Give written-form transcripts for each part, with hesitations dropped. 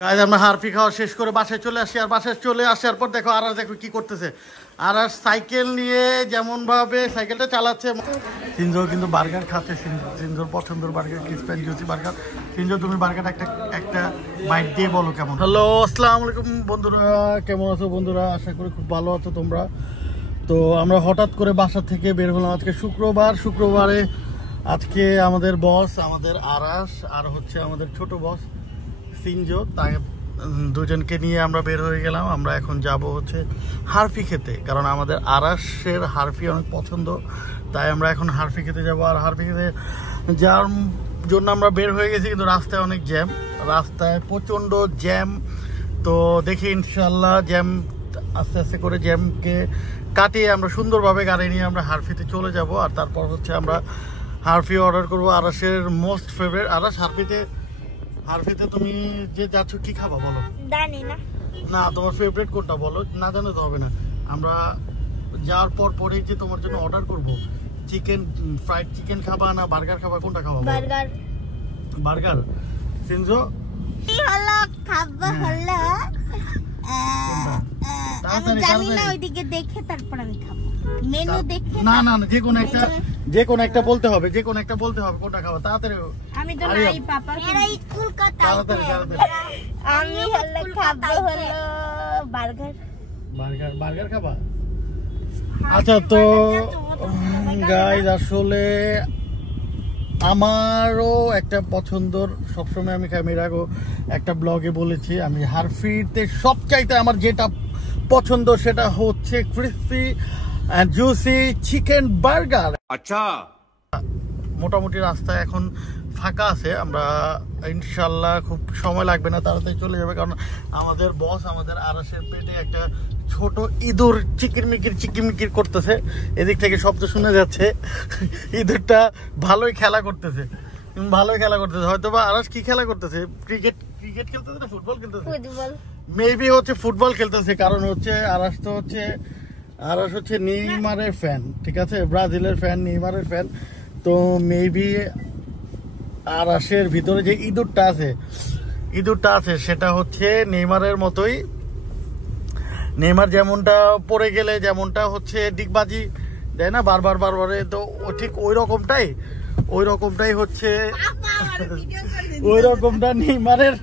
Guys আমরা Herfy খাওয়া শেষ করে বাসায় চলে আসি, আর বাসায় চলে আসার পর দেখো আরাস দেখো কি করতেছে। আরাস সাইকেল নিয়ে যেমন ভাবে সাইকেলটা চালাচ্ছে। সিনজো কিন্তু বার্গার খাচ্ছে, সিনজোর পছন্দের burger crispy and juicy burger. সিনজো তুমি বার্গার একটা বাইট দিয়ে বলো কেমন। হ্যালো আসসালামু আলাইকুম বন্ধুরা, কেমন আছো বন্ধুরা? আশা করি খুব ভালো আছো তোমরা। তো আমরা হঠাৎ করে বাসা থেকে বের হলাম আজকে শুক্রবারে আজকে আমাদের বস আমাদের আরাস আর হচ্ছে আমাদের ছোট বস সিনজো, তাই দুজনকে নিয়ে আমরা বের হয়ে গেলাম। আমরা এখন যাব হচ্ছে হারফি খেতে, কারণ আমাদের আরাসের হারফি অনেক পছন্দ, তাই আমরা এখন হারফি খেতে যাব। আর হারফি খেতে যাওয়ার জন্য আমরা বের হয়ে গেছি, কিন্তু রাস্তায় অনেক জ্যাম, রাস্তায় প্রচণ্ড জ্যাম। তো দেখি ইনশাল্লাহ জ্যাম আস্তে আস্তে করে জ্যামকে কাটিয়ে আমরা সুন্দরভাবে গাড়ি নিয়ে আমরা হারফিতে চলে যাব। আর তারপর হচ্ছে আমরা হারফি অর্ডার করবো, আরাসের মোস্ট ফেভারিট। আরাস হারফিতে তুমি যে যাচ্ছ কি খাবা বলো? জানি না। না, তোমার ফেভারিট কোনটা বলো, না জানো তো হবে না। আমরা যাওয়ার পরেই যে তোমার জন্য অর্ডার করব, ফ্রাইড চিকেন খাবা না বার্গার খাবা, কোনটা খাবা? বার্গার। সিনজো হলো খাবো হলো আমি জানি না, ওইদিকে দেখে তারপর আমি খাবো, মেনু দেখে। না যে কোন একটা বলতে হবে, কোনটা খাবা তাড়াতাড়ি। আমি তো নাই পাপা, মেরা স্কুল কা টাইম है। আমি হলো খাবো হলো বার্গার খাবা। আচ্ছা তো গাইস, আসলে আমারও একটা পছন্দর, সবসময় আমি আগেও একটা ব্লগে বলেছি, আমি হারফিতে সবচাইতে আমার যেটা পছন্দ সেটা হচ্ছে crispy and juicy chicken burger. আচ্ছা, মোটামুটি রাস্তায় এখন ফাঁকা আছে, আমরা ইনশাল্লাহ খুব সময় লাগবে না, তাড়াতাড়ি চলে যাবে। কারণ আমাদের বস আমাদের আরাসের পেটে একটা ছোট ইঁদুর চিকিরমিকির করতেছে, এদিক থেকে শব্দ শুনে যাচ্ছে। ইঁদুরটা ভালোই খেলা করতেছে হয়তো বা। আরাস কি খেলা করতেছে? ক্রিকেট খেলতেছে না ফুটবল খেলতেছে? মেবি হচ্ছে ফুটবল খেলতেছে, কারণ হচ্ছে আরাস হচ্ছে নেইমারের ফ্যান, ঠিক আছে, ব্রাজিলের ফ্যান, নেইমারের ফ্যান। তো মেবি আরাসের ভিতরে যে ইঁদুরটা আছে সেটা হচ্ছে নেইমারের মতোই। নেইমার যেমনটা পড়ে গেলে যেমনটা হচ্ছে ডিগবাজি দেয় না বারবার, তো ঠিক ওই রকমটাই হচ্ছে, ওই রকমটা নেইমারের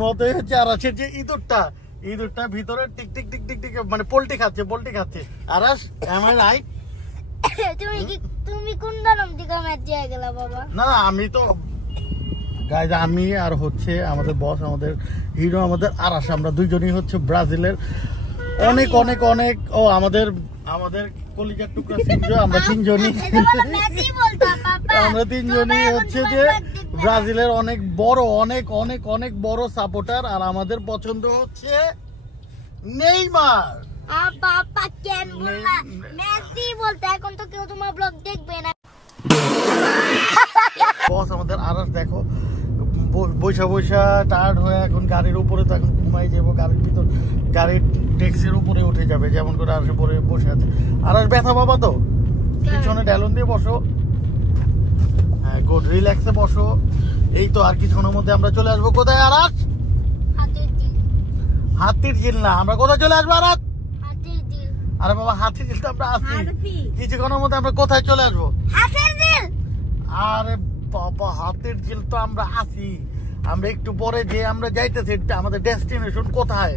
মতোই হচ্ছে আরাসের যে ইঁদুরটা ভিতরে tick tick tick tick tick মানে পোল্ট্রি খাচ্ছে। আরাস am I right? তুমি কোন ধরম দিকে ম্যাচ দিয়ে গেলা বাবা? না, আমি তো গাইজ, আমি আর হচ্ছে আমাদের বস আমাদের হিরো আমাদের আরাস, আমরা দুইজনই হচ্ছে ব্রাজিলের অনেক ও আমাদের কলিজার টুকরা সিনজো, আমরা তিনজনই হচ্ছে যে ব্রাজিলের অনেক বড় সাপোর্টার। আর আমাদের পছন্দ হচ্ছে নেইমার। বাবা কেন বললা মেসি বলতে? এখন তো কেউ তোমার ব্লগ দেখবে না। বস আমাদের আরাস দেখো বৈশা টায়ার্ড হয়ে এখন গাড়ির উপরে, তো এখন ঘুমাই যাবো, গাড়ির ট্যাক্সির উপরে উঠে যাবে, যেমন করে আরাস উপরে বসে আছে। আরাস ব্যথা বাবা তো, পিছনে ড্যালন দিয়ে বসো, হ্যাঁ গুড, রিল্যাক্সে বসো। এই তো আর কিছুক্ষণের মধ্যে আমরা চলে আসবো। কোথায় আরাস? হাতির ঝিল না, আমরা কোথায় চলে আসবো আরাস? আরে বাবা, হাতির ঝিল তো আমরা আসি, কিছুক্ষণের মধ্যে আমরা কোথায় চলে আসবো? আরে বাবা, হাতির ঝিল তো আমরা আসি, আমরা একটু পরে যে আমরা যাইতেছি, আমাদের ডেস্টিনেশন কোথায়?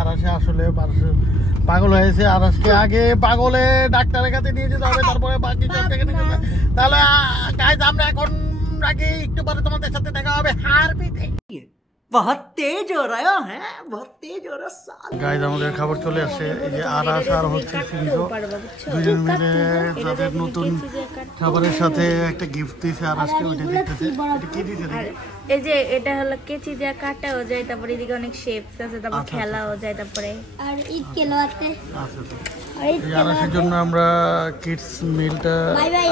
আরাসে আসলে পাগল হয়েছে, আরাসকে আগে পাগলে ডাক্তারের কাছে নিয়ে যেতে হবে, তারপরে বাকি তাহলে গাইজ আমরা এখন আগে একটু পরে তোমাদের সাথে দেখা হবে হারফিতে। बहुत तेज हो रहा है, बहुत तेज हो रहा है गाइस। আমাদের খাবার চলে আসে, এই যে আরাস আর হচ্ছে সিনজো দুজন মিলে তাদের নতুন খাবারের সাথে একটা গিফট দিয়েছে আরাসকে, ওইটা দেখতেছে। এটা কি দিয়েছে দেখি? এই যে এটা হলো কেচি দিয়ে কাটাও যায়, তারপরে এদিকে অনেক শেপস আছে, তারপর খেলাও যায়, তারপরে আর ঈদ খেলাতে। আচ্ছা, এই আরাসের জন্য আমরা কিডস মিলটা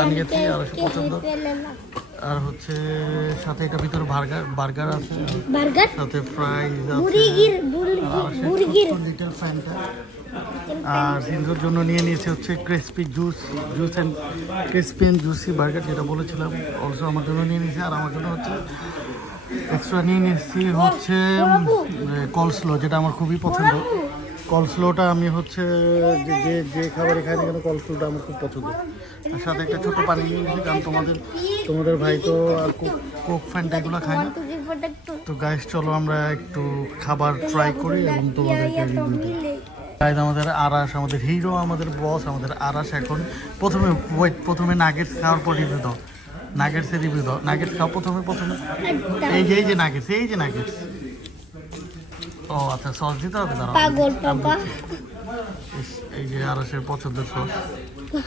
আনিয়েছি, আরাসের পছন্দ। আর হচ্ছে সাথে এটা ভিতরে বার্গার আছে, সাথে ফ্রাইজ আছে, লিটল ফ্যান্টা আর সিন্ধুর জন্য নিয়ে নিয়েছি হচ্ছে crispy juice and crispy and juicy burger, যেটা বলেছিলাম। অলসো আমার জন্য নিয়ে নিয়েছি, আর আমার জন্য হচ্ছে এক্সট্রা নিয়ে নিয়েছি হচ্ছে কলস্লো, যেটা আমার খুবই পছন্দ। কলস্লোটা আমি হচ্ছে যে যে খাবারে খাই না কেন, কলস্লোটা আমার খুব পছন্দ। আর সাথে একটা ছোটো পানি নিয়ে নিয়েছি, কারণ তোমাদের ভাই তো আর কোক ফ্যান্টা এগুলো খায় না। তো গাইস চলো আমরা একটু খাবার ট্রাই করি এবং তোমাদেরকে রিভিউ দিই। গাইস আমাদের আরাশ, আমাদের হিরো, আমাদের বস, আমাদের আরাশ এখন প্রথমে নাগেটস খাওয়ার পর রিভিউ দাও। নাগেটসের রিভিউ দাও। নাগেটস খাও প্রথমে। এই যে নাগেটস। ও আচ্ছা, সস দিতে হবে দাঁড়াও। এই যে আরাশের পছন্দের সস।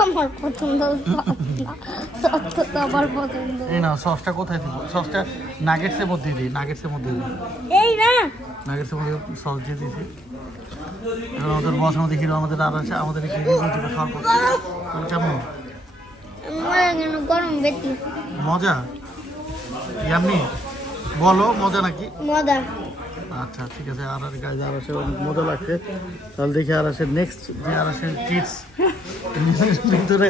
আমার পছন্দ আমার পছন্দ। এই না, সসটা কোথায় দিব? সসটা নাগেটসের মধ্যে দিই। এই না, নাগেটসের মধ্যে সস দিয়ে দিয়েছি। এখন আমাদের বস, আমাদের হিরো, আমাদের আরাশ, আমাদের খাওয়ার পর কেমন? গরম বেশি মজা? ইয়াম্মি বলো, মজা নাকি? মজা। আচ্ছা ঠিক আছে। আরাশের অনেক মজা লাগছে। তাহলে দেখি আরাশের নেক্সট যে আরাশের কিডস ভিতরে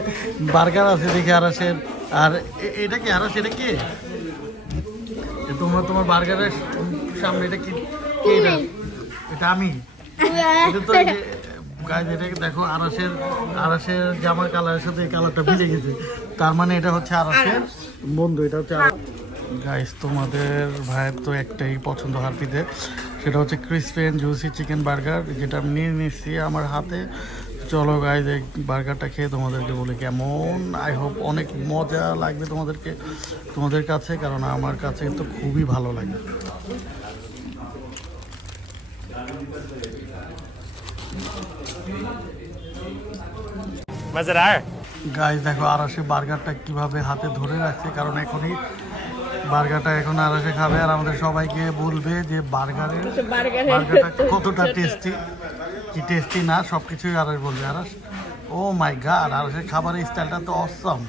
বার্গার আছে, দেখি আরাশের। আর এটা কি আরাশ? এটা কি তোমার বার্গারের সামনে এটা কি? এটা আমি। এটা তো গাইজ, এটা দেখো আরাশের জামার কালারের সাথে এই কালারটা মিলে গেছে, তার মানে এটা হচ্ছে আরাশের বন্ধু। এটা হচ্ছে গাইজ, তোমাদের ভাইয়ের তো একটাই পছন্দ হারপিতে, সেটা হচ্ছে crispy and juicy chicken burger, যেটা আমি নিয়ে নিচ্ছি আমার হাতে। চলো গাইজ, এই বার্গারটা খেয়ে তোমাদেরকে বলি কেমন। আই হোপ অনেক মজা লাগবে তোমাদের কাছে, কারণ আমার কাছে তো খুবই ভালো লাগে। গাইজ দেখো আরাশে বার্গারটা কিভাবে হাতে ধরে রাখছে, কারণ বার্গারটা এখন আরাশে খাবে আর আমাদের সবাইকে বলবে যে বার্গারটা কতটা টেস্টি, কি টেস্টি না সবকিছুই আরাশ বলবে। আরাশ, ও মাই গড, আরাশের খাবারের স্টাইলটা তো অসম।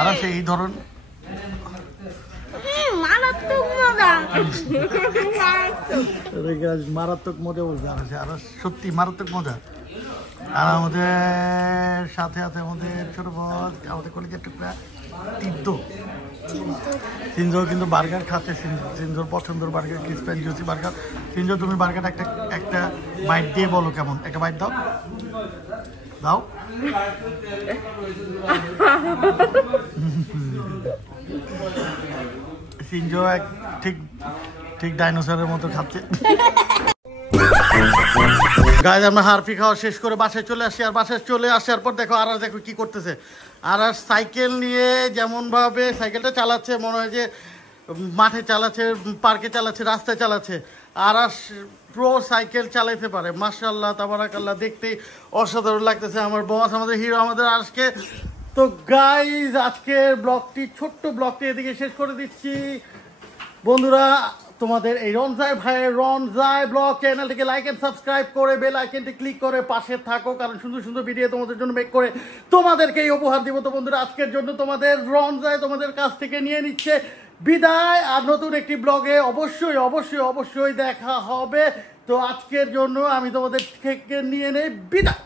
আরাশে এই ধরন মারাত্মক মজা বলছে আরাশে। আরাশ সত্যি মারাত্মক মজা। আর আমাদের সাথে আছে আমাদের ছোট বস, আমাদের কলিজার টুকরা সিনজো কিন্তু বার্গার খাচ্ছে। সিনজোর পছন্দের burger crispy and juicy burger. সিনজো, তুমি বার্গার একটা বাইট দিয়ে বলো কেমন। একটা বাইট দাও। সিনজো ঠিক ডাইনোসরের মতো খাচ্ছে। গাইজ আমরা হারফি খাওয়া শেষ করে বাসায় চলে আসি। আর বাসায় চলে আসার পর দেখো আরাশ দেখো কি করতেছে। আরাশ সাইকেল নিয়ে যেমনভাবে সাইকেলটা চালাচ্ছে, মনে হয় যে মাঠে চালাচ্ছে, পার্কে চালাচ্ছে, রাস্তায় চালাচ্ছে। আরাশ প্রো সাইকেল চালাইতে পারে, মাশাআল্লাহ তাবারাকাল্লাহ, দেখতেই অসাধারণ লাগতেছে। আমার বস, আমাদের হিরো, আমাদের আরাশকে। তো গাইজ আজকের ছোট্ট ব্লগটি এদিকে শেষ করে দিচ্ছি। বন্ধুরা, তোমাদের এই রনজাই ভাইয়ের রনজাই ব্লগ চ্যানেলটিকে লাইক এন্ড সাবস্ক্রাইব করে বেল আইকনটি ক্লিক করে পাশে থাকো, কারণ সুন্দর সুন্দর ভিডিও তোমাদের জন্য মেক করে তোমাদেরকে এই উপহার দিব। তো বন্ধুরা, আজকের জন্য তোমাদের রনজাই তোমাদের কাছ থেকে নিয়ে নিচ্ছে বিদায়। আর নতুন একটি ব্লগে অবশ্যই দেখা হবে। তো আজকের জন্য আমি তোমাদের থেকে নিয়ে নেই বিদায়।